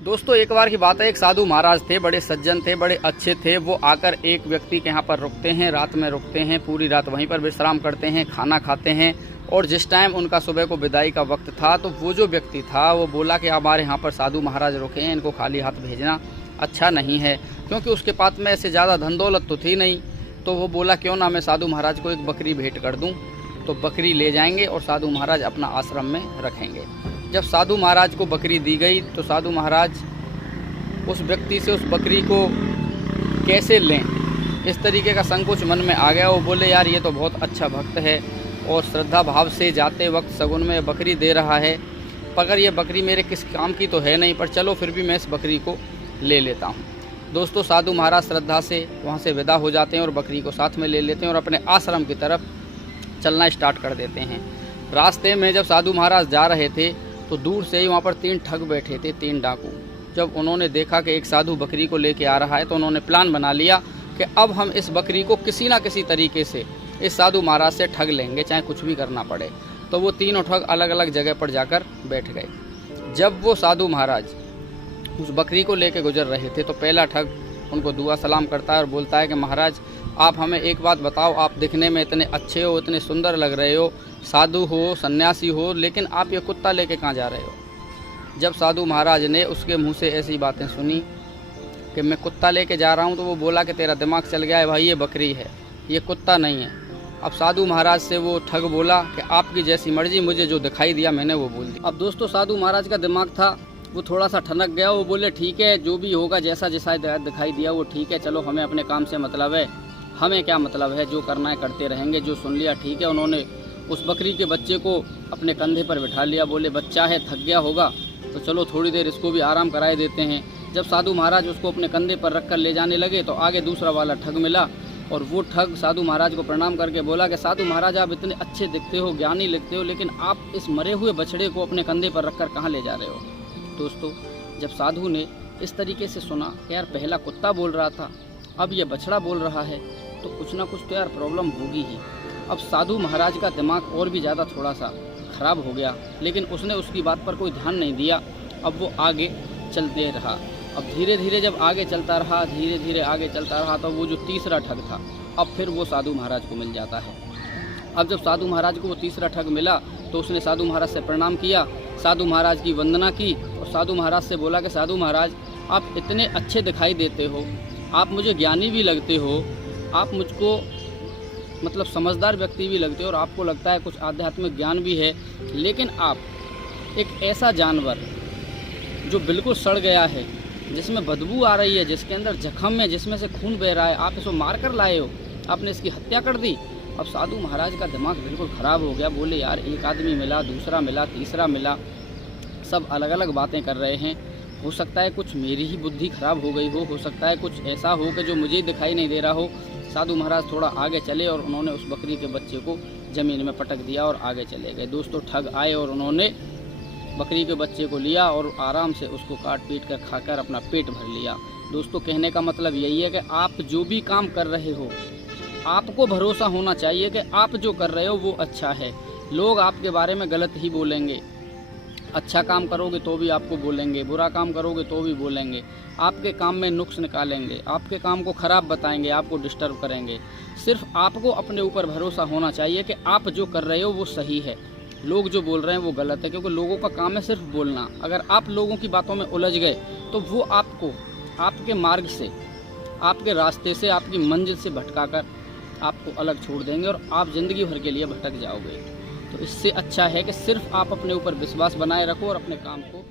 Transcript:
दोस्तों एक बार की बात है, एक साधु महाराज थे, बड़े सज्जन थे, बड़े अच्छे थे। वो आकर एक व्यक्ति के यहाँ पर रुकते हैं, रात में रुकते हैं, पूरी रात वहीं पर विश्राम करते हैं, खाना खाते हैं। और जिस टाइम उनका सुबह को विदाई का वक्त था तो वो जो व्यक्ति था वो बोला कि हमारे यहाँ पर साधु महाराज रुके हैं, इनको खाली हाथ भेजना अच्छा नहीं है, क्योंकि उसके पास में ऐसे ज़्यादा धन दौलत तो थी नहीं। तो वो बोला क्यों ना मैं साधु महाराज को एक बकरी भेंट कर दूँ। तो बकरी ले जाएंगे और साधु महाराज अपना आश्रम में रखेंगे। जब साधु महाराज को बकरी दी गई तो साधु महाराज उस व्यक्ति से उस बकरी को कैसे लें, इस तरीके का संकोच मन में आ गया। वो बोले यार ये तो बहुत अच्छा भक्त है और श्रद्धा भाव से जाते वक्त सगुन में बकरी दे रहा है, मगर ये बकरी मेरे किस काम की तो है नहीं, पर चलो फिर भी मैं इस बकरी को ले लेता हूँ। दोस्तों साधु महाराज श्रद्धा से वहाँ से विदा हो जाते हैं और बकरी को साथ में ले लेते हैं और अपने आश्रम की तरफ चलना स्टार्ट कर देते हैं। रास्ते में जब साधु महाराज जा रहे थे तो दूर से ही वहाँ पर 3 ठग बैठे थे, 3 डाकू। जब उन्होंने देखा कि एक साधु बकरी को लेके आ रहा है तो उन्होंने प्लान बना लिया कि अब हम इस बकरी को किसी ना किसी तरीके से इस साधु महाराज से ठग लेंगे, चाहे कुछ भी करना पड़े। तो वो तीनों ठग अलग अलग जगह पर जाकर बैठ गए। जब वो साधु महाराज उस बकरी को लेके गुजर रहे थे तो पहला ठग उनको दुआ सलाम करता है और बोलता है कि महाराज आप हमें एक बात बताओ, आप दिखने में इतने अच्छे हो, इतने सुंदर लग रहे हो, साधु हो, सन्यासी हो, लेकिन आप ये कुत्ता लेके कहाँ जा रहे हो। जब साधु महाराज ने उसके मुंह से ऐसी बातें सुनी कि मैं कुत्ता लेके जा रहा हूँ, तो वो बोला कि तेरा दिमाग चल गया है भाई, ये बकरी है, ये कुत्ता नहीं है। अब साधु महाराज से वो ठग बोला कि आपकी जैसी मर्जी, मुझे जो दिखाई दिया मैंने वो बोल दिया। अब दोस्तों साधु महाराज का दिमाग था वो थोड़ा सा ठनक गया। वो बोले ठीक है, जो भी होगा, जैसा जैसा दिखाई दिया वो ठीक है, चलो हमें अपने काम से मतलब है, हमें क्या मतलब है, जो करना है करते रहेंगे, जो सुन लिया ठीक है। उन्होंने उस बकरी के बच्चे को अपने कंधे पर बिठा लिया। बोले बच्चा है, थक गया होगा तो चलो थोड़ी देर इसको भी आराम कराए देते हैं। जब साधु महाराज उसको अपने कंधे पर रखकर ले जाने लगे तो आगे दूसरा वाला ठग मिला और वो ठग साधु महाराज को प्रणाम करके बोला कि साधु महाराज आप इतने अच्छे दिखते हो, ज्ञानी लिखते हो, लेकिन आप इस मरे हुए बछड़े को अपने कंधे पर रखकर कहाँ ले जा रहे हो। दोस्तों जब साधु ने इस तरीके से सुना कि यार पहला कुत्ता बोल रहा था, अब ये बछड़ा बोल रहा है, तो कुछ ना कुछ तो यार प्रॉब्लम होगी ही। अब साधु महाराज का दिमाग और भी ज़्यादा थोड़ा सा खराब हो गया, लेकिन उसने उसकी बात पर कोई ध्यान नहीं दिया। अब वो आगे चलते रहा। अब धीरे धीरे जब आगे चलता रहा, धीरे धीरे आगे चलता रहा, तो वो जो तीसरा ठग था अब फिर वो साधु महाराज को मिल जाता है। अब जब साधु महाराज को वो तीसरा ठग मिला तो उसने साधु महाराज से प्रणाम किया, साधु महाराज की वंदना की और साधु महाराज से बोला कि साधु महाराज आप इतने अच्छे दिखाई देते हो, आप मुझे ज्ञानी भी लगते हो, आप मुझको मतलब समझदार व्यक्ति भी लगते हो और आपको लगता है कुछ आध्यात्मिक ज्ञान भी है, लेकिन आप एक ऐसा जानवर जो बिल्कुल सड़ गया है, जिसमें बदबू आ रही है, जिसके अंदर जख्म है, जिसमें से खून बह रहा है, आप इसको मार कर लाए हो, आपने इसकी हत्या कर दी। अब साधु महाराज का दिमाग बिल्कुल ख़राब हो गया। बोले यार एक आदमी मिला, दूसरा मिला, तीसरा मिला, सब अलग अलग बातें कर रहे हैं, हो सकता है कुछ मेरी ही बुद्धि खराब हो गई हो सकता है कुछ ऐसा हो कि जो मुझे दिखाई नहीं दे रहा हो। साधु महाराज थोड़ा आगे चले और उन्होंने उस बकरी के बच्चे को ज़मीन में पटक दिया और आगे चले गए। दोस्तों ठग आए और उन्होंने बकरी के बच्चे को लिया और आराम से उसको काट पीट कर खाकर अपना पेट भर लिया। दोस्तों कहने का मतलब यही है कि आप जो भी काम कर रहे हो, आपको भरोसा होना चाहिए कि आप जो कर रहे हो वो अच्छा है। लोग आपके बारे में गलत ही बोलेंगे, अच्छा काम करोगे तो भी आपको बोलेंगे, बुरा काम करोगे तो भी बोलेंगे, आपके काम में नुक्स निकालेंगे, आपके काम को ख़राब बताएंगे, आपको डिस्टर्ब करेंगे। सिर्फ आपको अपने ऊपर भरोसा होना चाहिए कि आप जो कर रहे हो वो सही है, लोग जो बोल रहे हैं वो गलत है, क्योंकि लोगों का काम है सिर्फ बोलना। अगर आप लोगों की बातों में उलझ गए तो वो आपको आपके मार्ग से, आपके रास्ते से, आपकी मंजिल से भटकाकर आपको अलग छोड़ देंगे और आप ज़िंदगी भर के लिए भटक जाओगे। तो इससे अच्छा है कि सिर्फ आप अपने ऊपर विश्वास बनाए रखो और अपने काम को